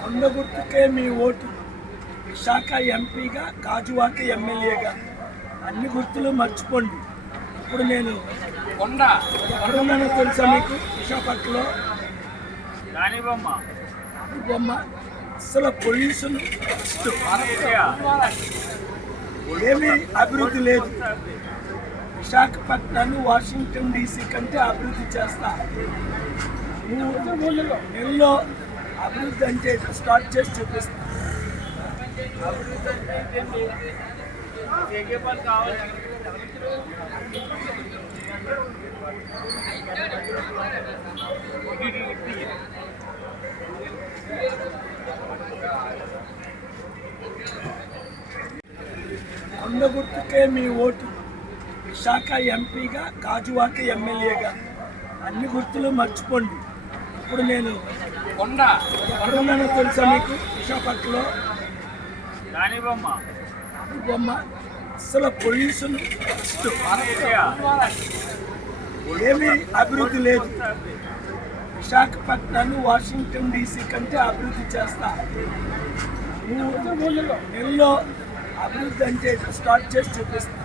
కొండ గుర్తుకే మీ ఓటు. విశాఖ ఎంపీగా, గాజువాక ఎమ్మెల్యేగా అన్ని గుర్తులు మర్చిపోండి. ఇప్పుడు నేను ఎక్కడున్నానో తెలుసా మీకు? విశాఖపట్నంలో బొమ్మ. అసలు పొల్యూషన్ ఏమీ అభివృద్ధి లేదు. విశాఖపట్నాన్ని వాషింగ్టన్ డీసీ కంటే అభివృద్ధి చేస్తా. నెలలో అభివృద్ధి అంటే స్టార్ట్ చేసి చూపిస్తా. కొండ గుర్తుకే మీ ఓటు. విశాఖ ఎంపీగా, గాజువాక ఎమ్మెల్యేగా అన్ని గుర్తులు మర్చిపోండి. ఇప్పుడు నేను ఎక్కడున్నానో తెలుసా మీకు? విశాఖపట్నంలో బొమ్మ. అసలు పొల్యూషన్ ఏమీ అభివృద్ధి లేదు. విశాఖపట్నాన్ని వాషింగ్టన్ డీసీ కంటే అభివృద్ధి చేస్తా. నెలలో అభివృద్ధి అంటే స్టార్ట్ చేసి చూపిస్తా.